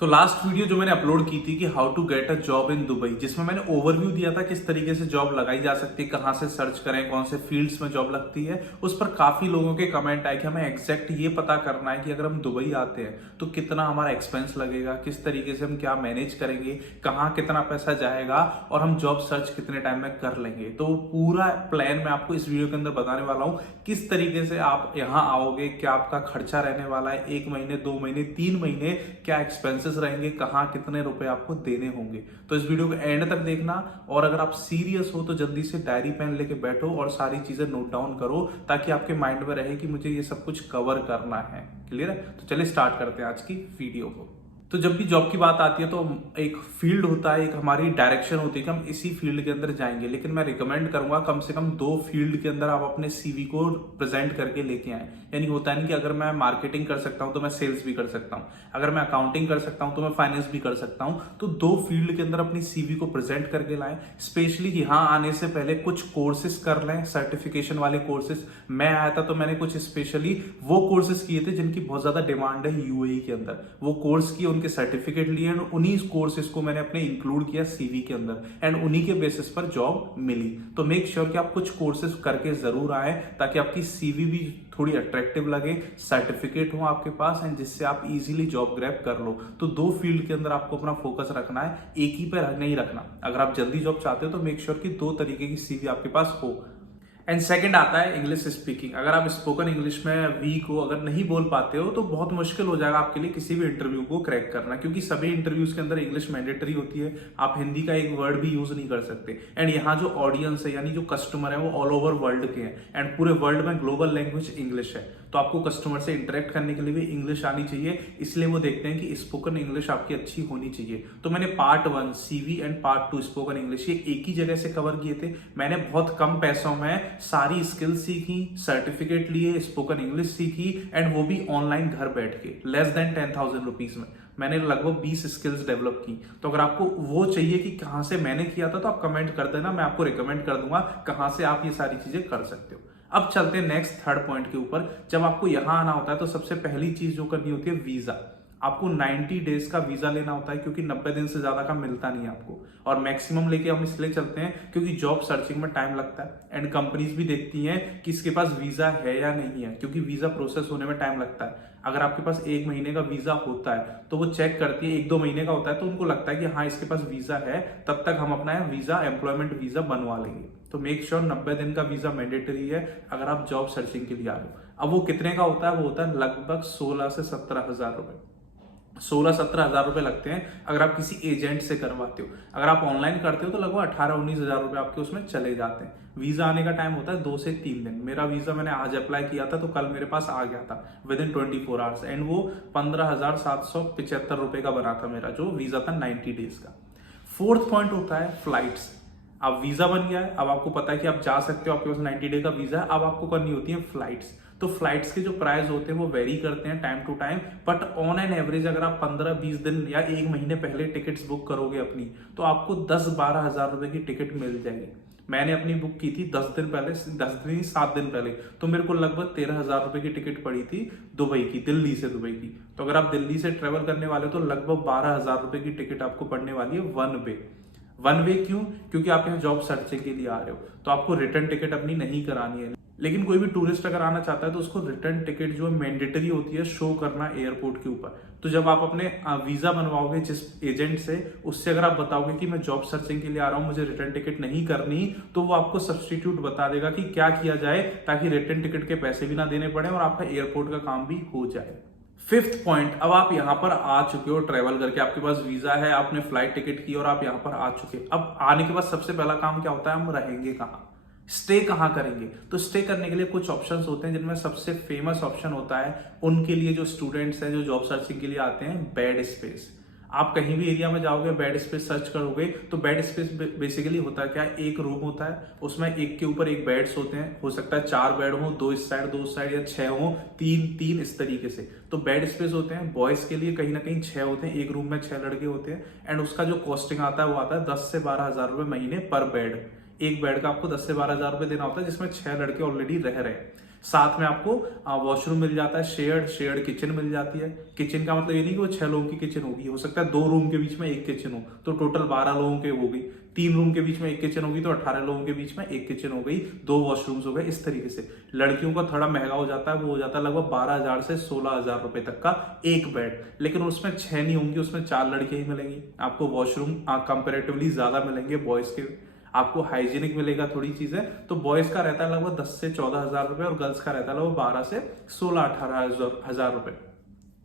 तो last video जो मैंने अपलोड की थी कि how to get a job in Dubai, जिसमें मैंने ओवरव्यू दिया था किस तरीके से जॉब लगाई जा सकती है, कहां से सर्च करें, कौन से फील्ड्स में जॉब लगती है। उस पर काफी लोगों के कमेंट आए कि हमें एग्जैक्ट ये पता करना है कि अगर हम दुबई आते हैं तो कितना हमारा एक्सपेंस लगेगा, किस तरीके से हम क्या मैनेज करेंगे, कहाँ कितना पैसा जाएगा और हम जॉब सर्च कितने टाइम में कर लेंगे। तो पूरा प्लान मैं आपको इस वीडियो के अंदर बताने वाला हूँ, किस तरीके से आप यहाँ आओगे, क्या आपका खर्चा रहने वाला है, 1 महीने 2 महीने 3 महीने क्या एक्सपेंसेस रहेंगे, कहाँ कितने रुपए आपको देने होंगे। तो इस वीडियो को एंड तक देखना और अगर आप सीरियस हो तो जल्दी से डायरी पेन लेके बैठो और सारी चीजें नोट डाउन करो ताकि आपके माइंड में रहे कि मुझे ये सब कुछ कवर करना है। क्लियर है? तो चलिए स्टार्ट करते हैं आज की वीडियो को। तो जब भी जॉब की बात आती है तो एक फील्ड होता है, एक हमारी डायरेक्शन होती है कि हम इसी फील्ड के अंदर जाएंगे, लेकिन मैं रिकमेंड करूंगा कम से कम 2 फील्ड के अंदर आप अपने सीवी को प्रेजेंट करके लेके आए। यानी होता नहीं कि अगर मैं मार्केटिंग कर सकता हूं तो मैं सेल्स भी कर सकता हूं, अगर मैं अकाउंटिंग कर सकता हूं तो मैं फाइनेंस भी कर सकता हूं। तो 2 फील्ड के अंदर अपनी सीवी को प्रेजेंट करके लाएं। स्पेशली यहाँ आने से पहले कुछ कोर्सेज कर लें, सर्टिफिकेशन वाले कोर्सेज। मैं आया था तो मैंने कुछ स्पेशली वो कोर्सेज किए थे जिनकी बहुत ज्यादा डिमांड है यूएई के अंदर। वो कोर्स किए, उनके सर्टिफिकेट लिए एंड उन्हीं कोर्सेज को मैंने अपने इंक्लूड किया सीवी के अंदर एंड उन्हीं के बेसिस पर जॉब मिली। तो मेक श्योर कि आप कुछ कोर्सेज करके जरूर आए ताकि आपकी सीवी भी थोड़ी अट्रैक्टिव लगे, सर्टिफिकेट हो आपके पास एंड जिससे आप इजीली जॉब ग्रैब कर लो। तो 2 फील्ड के अंदर आपको अपना फोकस रखना है, एक ही पे नहीं रखना। अगर आप जल्दी जॉब चाहते हो तो मेक श्योर कि 2 तरीके की सीवी आपके पास हो। एंड सेकंड आता है इंग्लिश स्पीकिंग। अगर आप स्पोकन इंग्लिश में वीक हो, अगर नहीं बोल पाते हो तो बहुत मुश्किल हो जाएगा आपके लिए किसी भी इंटरव्यू को क्रैक करना, क्योंकि सभी इंटरव्यूज के अंदर इंग्लिश मैंडेटरी होती है। आप हिंदी का एक वर्ड भी यूज नहीं कर सकते। एंड यहाँ जो ऑडियंस है यानी जो कस्टमर है वो ऑल ओवर वर्ल्ड के हैं एंड पूरे वर्ल्ड में ग्लोबल लैंग्वेज इंग्लिश है। तो आपको कस्टमर से इंटरेक्ट करने के लिए भी इंग्लिश आनी चाहिए, इसलिए वो देखते हैं कि स्पोकन इंग्लिश आपकी अच्छी होनी चाहिए। तो मैंने part 1 CV and part 2 spoken English ये एक ही जगह से कवर किए थे। मैंने बहुत कम पैसों में सारी स्किल्स सीखी, सर्टिफिकेट लिए, स्पोकन इंग्लिश सीखी एंड वो भी ऑनलाइन घर बैठ के लेस देन 10,000 रुपीज में मैंने लगभग 20 स्किल्स डेवलप की। तो अगर आपको वो चाहिए कि कहां से मैंने किया था तो आप कमेंट कर देना, मैं आपको रिकमेंड कर दूंगा कहां से आप ये सारी चीजें कर सकते हो। अब चलते हैं नेक्स्ट थर्ड पॉइंट के ऊपर। जब आपको यहां आना होता है तो सबसे पहली चीज जो करनी होती है वीजा। आपको 90 डेज का वीजा लेना होता है क्योंकि 90 दिन से ज्यादा का मिलता नहीं है आपको। और मैक्सिमम लेके हम इसलिए चलते हैं क्योंकि जॉब सर्चिंग में टाइम लगता है एंड कंपनीज भी देखती हैं कि इसके पास वीजा है या नहीं है, क्योंकि वीजा प्रोसेस होने में टाइम लगता है। अगर आपके पास 1 महीने का वीजा होता है तो वो चेक करती है, 1-2 महीने का होता है तो उनको लगता है कि हाँ इसके पास वीजा है, तब तक हम अपना वीजा एम्प्लॉयमेंट वीजा बनवा लेंगे। तो मेक श्योर 90 दिन का वीजा मैंडेटरी है अगर आप जॉब सर्चिंग के लिए आ रहे हो। अब वो कितने का होता है? वो होता है लगभग 16 से 17 हजार रुपए। 16-17 हजार रुपए लगते हैं अगर आप किसी एजेंट से करवाते हो। अगर आप ऑनलाइन करते हो तो लगभग 18-19 हजार रुपए आपके उसमें चले जाते हैं। वीजा आने का टाइम होता है 2 से 3 दिन। मेरा वीजा मैंने आज अप्लाई किया था तो कल मेरे पास आ गया था विद इन 24 आवर्स एंड वो 15,775 रुपए का बना था मेरा जो वीजा था 90 डेज का। फोर्थ पॉइंट होता है फ्लाइट्स। अब वीजा बन गया है, अब आपको पता है कि आप जा सकते हो, आपके पास 90 डे का वीजा है। अब आपको करनी होती है फ्लाइट्स। तो फ्लाइट्स के जो प्राइस होते हैं वो वेरी करते हैं time to time, but on an average अगर आप 15-20 दिन या 1 महीने पहले टिकट्स बुक करोगे अपनी तो आपको 10-12 हजार रुपए की टिकट मिल जाएगी। मैंने अपनी बुक की थी 10 दिन पहले, 10 दिन 7 दिन पहले, तो मेरे को लगभग 13 हजार रुपए की टिकट पड़ी थी दुबई की, दिल्ली से दुबई की। तो अगर आप दिल्ली से ट्रेवल करने वाले हो तो लगभग 12 हजार रुपए की टिकट आपको पड़ने वाली है वन वे। क्यों? क्योंकि आप यहाँ जॉब सर्चिंग के लिए आ रहे हो तो आपको रिटर्न टिकट अपनी नहीं करानी है। लेकिन कोई भी टूरिस्ट अगर आना चाहता है तो उसको रिटर्न टिकट जो है मैंडेटरी होती है शो करना एयरपोर्ट के ऊपर। तो जब आप अपने वीजा बनवाओगे जिस एजेंट से, उससे अगर आप बताओगे कि मैं जॉब सर्चिंग के लिए आ रहा हूं, मुझे रिटर्न टिकट नहीं करनी, तो वो आपको सब्सटीट्यूट बता देगा कि क्या किया जाए ताकि रिटर्न टिकट के पैसे भी ना देने पड़े और आपका एयरपोर्ट का काम भी हो जाए। फिफ्थ पॉइंट, अब आप यहां पर आ चुके हो ट्रेवल करके, आपके पास वीजा है, आपने फ्लाइट टिकट की और आप यहां पर आ चुके। अब आने के बाद सबसे पहला काम क्या होता है? हम रहेंगे कहाँ, स्टे कहाँ करेंगे? तो स्टे करने के लिए कुछ ऑप्शंस होते हैं जिनमें सबसे फेमस ऑप्शन होता है उनके लिए जो स्टूडेंट्स हैं जो जॉब सर्चिंग के लिए आते हैं, बेड स्पेस। आप कहीं भी एरिया में जाओगे, बेड स्पेस सर्च करोगे तो बेड स्पेस बेसिकली होता क्या है? एक रूम होता है, उसमें एक के ऊपर एक बेड्स होते हैं। हो सकता है 4 बेड हो, 2 इस साइड 2 उस साइड, या 6 हो, 3 इस तरीके से। तो बेड स्पेस होते हैं। बॉयज के लिए कहीं ना कहीं 6 होते हैं, एक रूम में 6 लड़के होते हैं एंड उसका जो कॉस्टिंग आता है वो आता है 10 से 12 हजार रुपए महीने पर बेड। एक बेड का आपको 10 से 12 हजार रुपए देना होता है जिसमें 6 लड़के ऑलरेडी रह रहे हैं। साथ में आपको वॉशरूम मिल जाता है, शेयर्ड किचन मिल जाती है। किचन का मतलब ये नहीं कि वो 6 लोगों की किचन होगी, हो सकता है 2 रूम के बीच में एक किचन हो, तो टोटल 12 लोगों के हो गई। 3 रूम के बीच में एक किचन होगी तो 18 लोगों के बीच में एक किचन हो गई, 2 वॉशरूम्स हो गए। इस तरीके से लड़कियों का थोड़ा महंगा हो जाता है, वो हो जाता है लगभग 12,000 से 16,000 रुपए तक का एक बेड, लेकिन उसमें 6 नहीं होंगी, उसमें 4 लड़कियां ही मिलेंगी। आपको वॉशरूम कंपेरेटिवली ज्यादा मिलेंगे बॉयज के, आपको हाइजीनिक मिलेगा थोड़ी चीजें। तो बॉयज का रहता है लगभग 10 से 14,000 रुपए और गर्ल्स का रहता है लगभग 12 से 16-18,000 रुपए।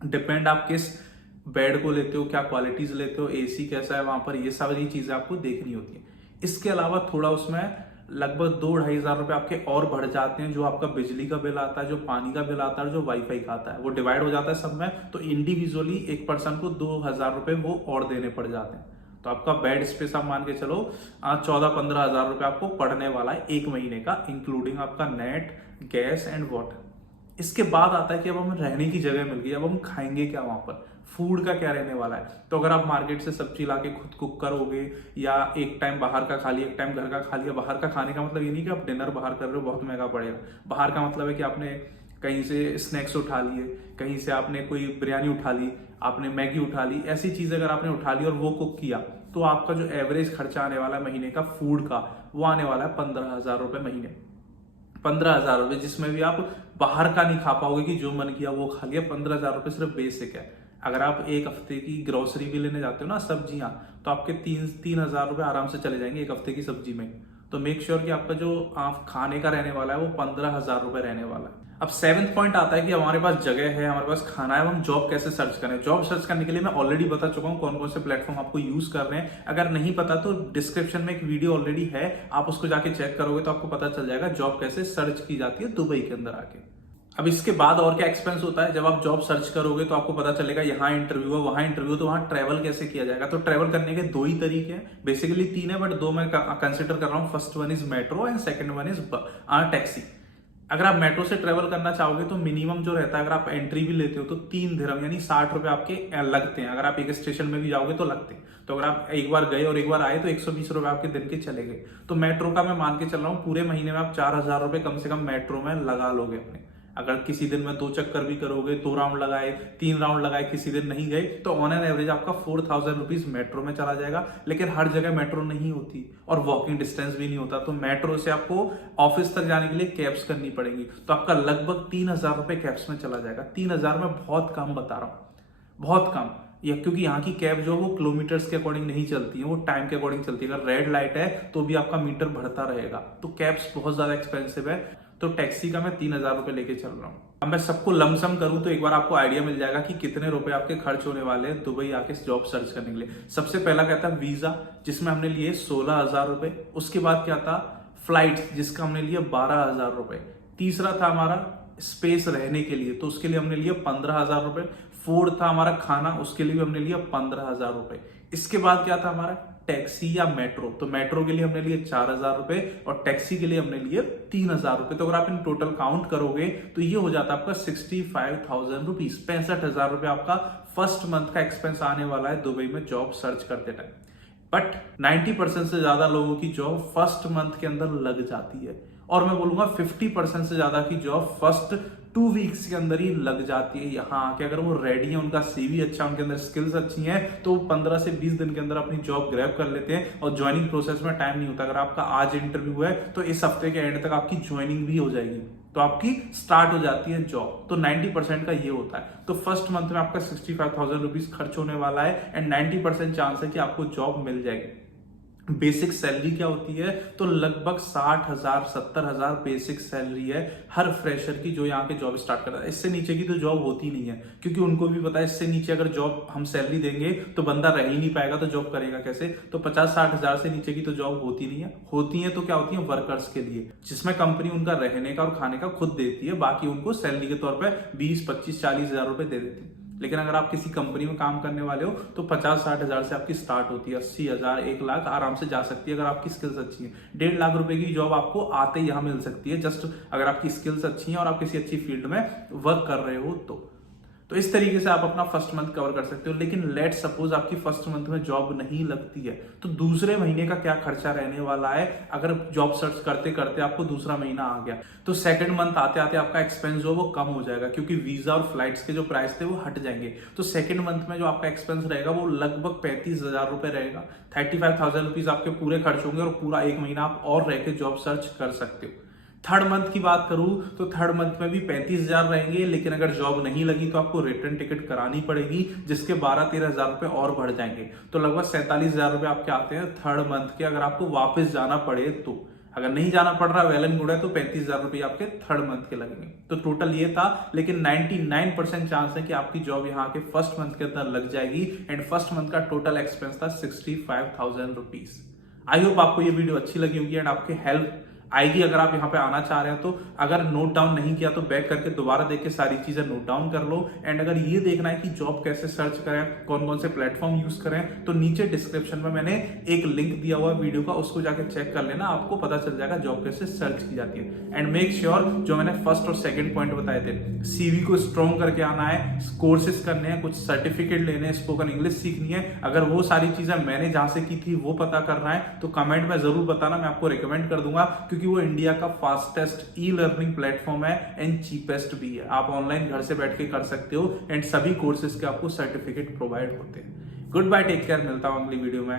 डिपेंड आप किस बेड को लेते हो, क्या क्वालिटीज लेते हो, एसी कैसा है वहां पर, ये सारी चीजें आपको देखनी होती है। इसके अलावा थोड़ा उसमें लगभग 2-2,500 रुपए आपके और बढ़ जाते हैं, जो आपका बिजली का बिल आता है, जो पानी का बिल आता है, जो वाईफाई का आता है, वो डिवाइड हो जाता है सब में। तो इंडिविजुअली एक पर्सन को 2,000 रुपए वो और देने पड़ जाते हैं। तो आपका बेड स्पेस आप मान के चलो 14-15,000 रुपए आपको पड़ने वाला है एक महीने का, इंक्लूडिंग आपका नेट, गैस एंड वाटर। इसके बाद आता है कि अब हमें रहने की जगह मिल गई, अब हम खाएंगे क्या वहां पर, फूड का क्या रहने वाला है। तो अगर आप मार्केट से सब्जी लाके खुद कुक करोगे या एक टाइम बाहर का खा लिया एक टाइम घर का खा लिया, बाहर का खाने का मतलब ये नहीं कि आप डिनर बाहर कर रहे हो बहुत महंगा पड़ेगा। बाहर का मतलब है कि आपने कहीं से स्नैक्स उठा लिए, कहीं से आपने कोई बिरयानी उठा ली, आपने मैगी उठा ली, ऐसी चीज अगर आपने उठा ली और वो कुक किया, तो आपका जो एवरेज खर्चा आने वाला है महीने का फूड का, वो आने वाला है 15,000 रुपए महीने। 15,000 रुपए जिसमें भी आप बाहर का नहीं खा पाओगे कि जो मन किया वो खा लिया। 15,000 रुपए सिर्फ बेसिक है। अगर आप एक हफ्ते की ग्रोसरी भी लेने जाते हो ना, सब्जियां, तो आपके 3,000 रुपए आराम से चले जाएंगे एक हफ्ते की सब्जी में। तो मेक श्योर कि आपका जो आप खाने का रहने वाला है वो 15,000 रुपए रहने वाला है। अब 7th पॉइंट आता है कि हमारे पास जगह है, हमारे पास खाना है, हम जॉब कैसे सर्च करें। जॉब सर्च करने के लिए मैं ऑलरेडी बता चुका हूं कौन कौन से प्लेटफॉर्म आपको यूज कर रहे हैं। अगर नहीं पता तो डिस्क्रिप्शन में एक वीडियो ऑलरेडी है, आप उसको जाके चेक करोगे तो आपको पता चल जाएगा जॉब कैसे सर्च की जाती है दुबई के अंदर आके। अब इसके बाद और क्या एक्सपेंस होता है, जब आप जॉब सर्च करोगे तो आपको पता चलेगा यहाँ इंटरव्यू है, वहां इंटरव्यू, तो वहां ट्रैवल कैसे किया जाएगा। तो ट्रैवल करने के 2 ही तरीके हैं, बेसिकली 3 है बट 2 मैं कंसिडर कर रहा हूँ। First one is metro and second one is taxi. अगर आप मेट्रो से ट्रेवल करना चाहोगे तो मिनिमम जो रहता है, अगर आप एंट्री भी लेते हो तो 3 दिरहम यानी 60 रुपए आपके लगते हैं। अगर आप एक स्टेशन में भी जाओगे तो लगते हैं। तो अगर आप एक बार गए और एक बार आए तो 120 रुपए आपके दिन के चले गए। तो मेट्रो का मैं मान के चल रहा हूँ पूरे महीने में आप 4,000 रुपए कम से कम मेट्रो में लगा लोगे अपने। अगर किसी दिन में 2 चक्कर भी करोगे, 2 राउंड लगाए, 3 राउंड लगाए, किसी दिन नहीं गए, तो ऑन एन एवरेज आपका 4,000 रुपीज मेट्रो में चला जाएगा। लेकिन हर जगह मेट्रो नहीं होती और वॉकिंग डिस्टेंस भी नहीं होता, तो मेट्रो से आपको ऑफिस तक जाने के लिए कैब्स करनी पड़ेगी। तो आपका लगभग 3,000 रुपए कैब्स में चला जाएगा। 3,000 में बहुत कम बता रहा हूँ, बहुत कम। या क्योंकि यहाँ की कैब जो वो किलोमीटर्स के अकॉर्डिंग नहीं चलती है, वो टाइम के अकॉर्डिंग चलती है। अगर रेड लाइट है तो भी आपका मीटर बढ़ता रहेगा। तो कैब्स बहुत ज्यादा एक्सपेंसिव है। तो टैक्सी का मैं 3,000 रुपए लेके चल रहा हूँ। अब मैं सबको लमसम करूं तो एक बार आपको आइडिया मिल जाएगा कि कितने रुपए आपके खर्च होने वाले हैं दुबई आके जॉब सर्च करने के लिए। सबसे पहला क्या था, वीजा, जिसमें हमने लिए 16,000 रुपए। उसके बाद क्या था, फ्लाइट, जिसका हमने लिए 12,000 रुपए। तीसरा था हमारा स्पेस रहने के लिए, तो उसके लिए हमने लिए 15,000 रुपए। फोर्थ था हमारा खाना, उसके लिए भी हमने लिया 15,000 रुपए। इसके बाद क्या था हमारा, टैक्सी या मेट्रो। तो मेट्रो के लिए हमने लिए 4,000 रुपए और टैक्सी के लिए हमने लिए 3,000 रुपए। तो अगर आप इन टोटल काउंट करोगे तो ये हो जाता है आपका 65,000 रुपीज, 65,000 रुपए आपका फर्स्ट मंथ का एक्सपेंस आने वाला है दुबई में जॉब सर्च करते टाइम। बट 90% से ज्यादा लोगों की जॉब फर्स्ट मंथ के अंदर लग जाती है, और मैं बोलूंगा 50% से ज्यादा की जॉब फर्स्ट 2 वीक्स के अंदर ही लग जाती है। यहाँ आके अगर वो रेडी है, उनका सीवी अच्छा, उनके अंदर स्किल्स अच्छी हैं, तो 15 से 20 दिन के अंदर अपनी जॉब ग्रैब कर लेते हैं। और ज्वाइनिंग प्रोसेस में टाइम नहीं होता। अगर आपका आज इंटरव्यू है तो इस हफ्ते के एंड तक आपकी ज्वाइनिंग भी हो जाएगी, तो आपकी स्टार्ट हो जाती है जॉब। तो 90% का ये होता है। तो फर्स्ट मंथ में आपका 65,000 रुपीज खर्च होने वाला है एंड 90% चांस है कि आपको जॉब मिल जाएगी। बेसिक सैलरी क्या होती है, तो लगभग 60,000 70,000 बेसिक सैलरी है हर फ्रेशर की जो यहाँ के जॉब स्टार्ट करता है। इससे नीचे की तो जॉब होती नहीं है, क्योंकि उनको भी पता है इससे नीचे अगर जॉब हम सैलरी देंगे तो बंदा रह ही नहीं पाएगा, तो जॉब करेगा कैसे। तो 50-60 हजार से नीचे की तो जॉब होती नहीं है। होती है तो क्या होती है, वर्कर्स के लिए, जिसमें कंपनी उनका रहने का और खाने का खुद देती है, बाकी उनको सैलरी के तौर पर 20, 25, 40 हजार रुपए दे देती है। लेकिन अगर आप किसी कंपनी में काम करने वाले हो तो 50-60 हजार से आपकी स्टार्ट होती है। 80,000, 1 लाख आराम से जा सकती है अगर आपकी स्किल्स अच्छी है। 1.5 लाख रुपए की जॉब आपको आते ही यहाँ मिल सकती है, जस्ट अगर आपकी स्किल्स अच्छी हैं और आप किसी अच्छी फील्ड में वर्क कर रहे हो तो। तो इस तरीके से आप अपना फर्स्ट मंथ कवर कर सकते हो। लेकिन लेट सपोज आपकी फर्स्ट मंथ में जॉब नहीं लगती है, तो दूसरे महीने का क्या खर्चा रहने वाला है अगर जॉब सर्च करते करते आपको दूसरा महीना आ गया। तो सेकंड मंथ आते आते आपका एक्सपेंस जो वो कम हो जाएगा, क्योंकि वीजा और फ्लाइट्स के जो प्राइस थे वो हट जाएंगे। तो सेकंड मंथ में जो आपका एक्सपेंस रहेगा वो लगभग 35,000 रुपए रहेगा। 35,000 रुपीज आपके पूरे खर्च होंगे और पूरा एक महीना आप और रह के जॉब सर्च कर सकते हो। थर्ड मंथ की बात करूं तो थर्ड मंथ में भी 35,000 रहेंगे, लेकिन अगर जॉब नहीं लगी तो आपको रिटर्न टिकट करानी पड़ेगी, जिसके 12-13,000 रुपए और बढ़ जाएंगे। तो लगभग 47,000 रुपए आपके आते हैं थर्ड मंथ के, अगर आपको वापस जाना पड़े तो। अगर नहीं जाना पड़ रहा वेल एंड गुड है तो 35,000 रुपए आपके थर्ड मंथ के लगेंगे। तो टोटल ये था, लेकिन 99% चांस है कि आपकी जॉब यहाँ के फर्स्ट मंथ के अंदर लग जाएगी। एंड फर्स्ट मंथ का टोटल एक्सपेंस था 65,000 रुपीज। आई होप आपको ये वीडियो अच्छी लगी होगी एंड आपके हेल्प आएगी अगर आप यहाँ पे आना चाह रहे हैं तो। अगर नोट डाउन नहीं किया तो बैक करके दोबारा देख के सारी चीजें नोट डाउन कर लो। एंड अगर ये देखना है कि जॉब कैसे सर्च करें, कौन कौन से प्लेटफॉर्म यूज करें, तो नीचे डिस्क्रिप्शन में मैंने एक लिंक दिया हुआ वीडियो का, उसको जाके चेक कर लेना, आपको पता चल जाएगा जॉब कैसे सर्च की जाती है। एंड मेक श्योर जो मैंने फर्स्ट और सेकंड पॉइंट बताए थे, सीवी को स्ट्रॉन्ग करके आना है, कोर्सेज करने हैं, कुछ सर्टिफिकेट लेने हैं, स्पोकन इंग्लिश सीखनी है। अगर वो सारी चीजें मैंने जहां से की थी वो पता करना है तो कमेंट में जरूर बताना, मैं आपको रिकमेंड कर दूंगा, क्योंकि वो इंडिया का फास्टेस्ट ई लर्निंग प्लेटफॉर्म है एंड चीपेस्ट भी है। आप ऑनलाइन घर से बैठ के कर सकते हो एंड सभी कोर्सेज के आपको सर्टिफिकेट प्रोवाइड होते हैं। गुड बाय, टेक केयर, मिलता हूं अगली वीडियो में।